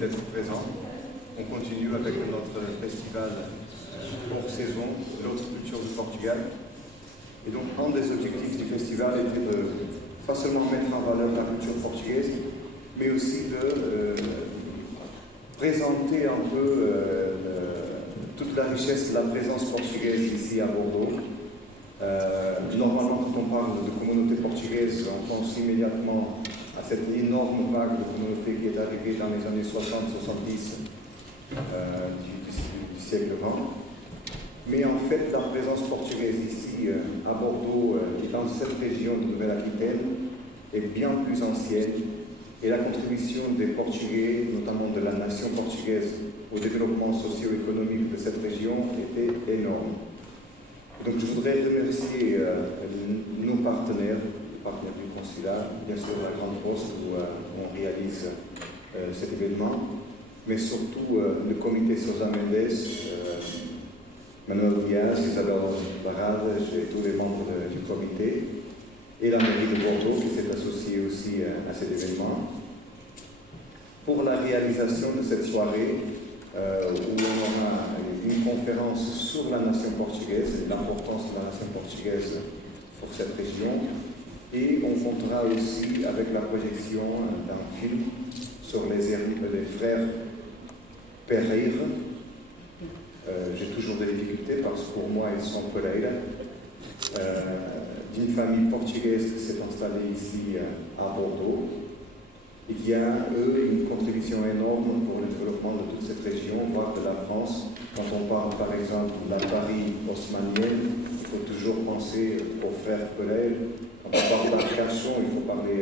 d'être présent. On continue avec notre festival hors saison, l'autre culture du Portugal. Et donc, un des objectifs du festival était de pas seulement mettre en valeur la culture portugaise, mais aussi de présenter un peu toute la richesse de la présence portugaise ici à Bordeaux. Normalement, quand on parle de communauté portugaise, on pense immédiatement à cette énorme vague de communauté qui est arrivée dans les années 60-70 du siècle XX. Mais en fait, la présence portugaise ici à Bordeaux et dans cette région de Nouvelle-Aquitaine est bien plus ancienne, et la contribution des Portugais, notamment de la nation portugaise, au développement socio-économique de cette région était énorme. Donc je voudrais remercier nos partenaires, les partenaires du consulat, bien sûr la Grande Poste où on réalise cet événement, mais surtout le comité Sousa Mendes, Manuel Diaz, Isabel Barrades et tous les membres du comité, et la mairie de Bordeaux qui s'est associée aussi à cet événement, pour la réalisation de cette soirée où on aura une conférence sur la nation portugaise et l'importance de la nation portugaise pour cette région, et on comptera aussi avec la projection d'un film sur les frères Pereira. J'ai toujours des difficultés parce que pour moi ils sont Pereira, d'une famille portugaise qui s'est installée ici à Bordeaux et qui a, eux, une contribution énorme pour le développement de toute cette région, voire de la France. Quand on parle par exemple de la Paris haussmannienne, il faut toujours penser aux frères Pereira. Quand on parle d'Arcachon, il faut parler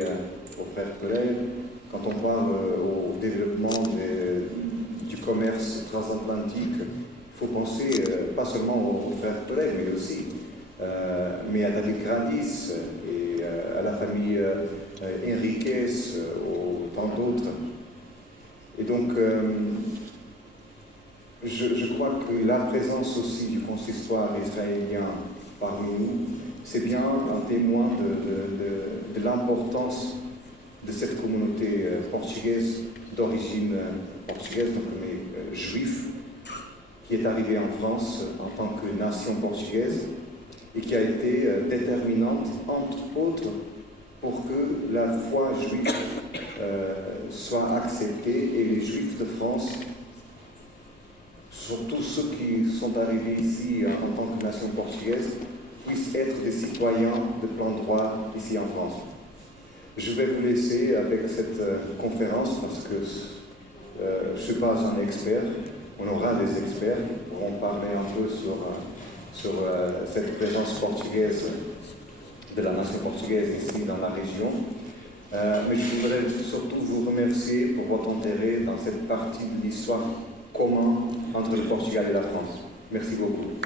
aux frères Pereira. Quand on parle au développement du commerce transatlantique, il faut penser pas seulement aux frères Pereira, mais aussi mais à David Gradis et à la famille Henriquez, tant d'autres. Et donc, je crois que la présence aussi du consistoire israélien parmi nous, c'est bien un témoin de l'importance de cette communauté portugaise, d'origine portugaise, donc mais juif, qui est arrivée en France en tant que nation portugaise et qui a été déterminante, entre autres, pour que la foi juive soit acceptée et les Juifs de France, surtout ceux qui sont arrivés ici en tant que nation portugaise, puissent être des citoyens de plein droit ici en France. Je vais vous laisser avec cette conférence parce que je ne suis pas un expert, on aura des experts qui pourront parler un peu sur cette présence portugaise de la nation portugaise ici dans la région. Mais je voudrais surtout vous remercier pour votre intérêt dans cette partie de l'histoire commune entre le Portugal et la France. Merci beaucoup.